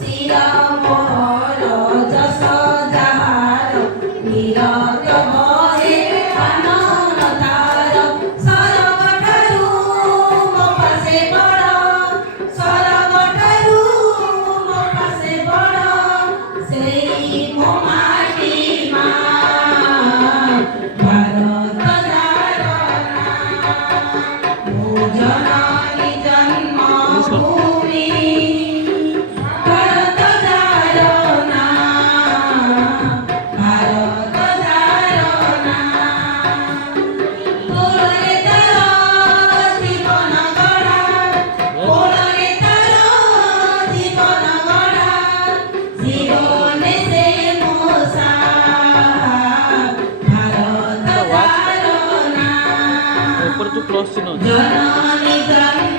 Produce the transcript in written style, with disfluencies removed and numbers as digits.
ଶିର ମୋହର ଯଶ ଯାହାର ନିରତ ବହେ କାନନ ତାର ସରଗ ଠାରୁ ମୋ ପାଶେ ବଡ଼ ସରଗ ଠାରୁ ମୋ ପାଶେ ବଡ଼ ସେଇ ମୋ ମାଟି ମା ଭାରତ ଧାରଣା ମୋ ଜନନୀ ଜନ୍ମଭୂମି ଭାରତ ଧାରଣା ଭାରତ ଧାରଣା କୋଳରେ ତାର ଜୀବନ ଗଢ଼ା କୋଳରେ ତାର ଜୀବନ ଗଢ଼ା ଜୀବନେ ସେ ମୂଷା ଭାରତ ଧାରଣା ऊपर जो क्रॉस चिन्ह ଜନନୀ ଜନ୍ମ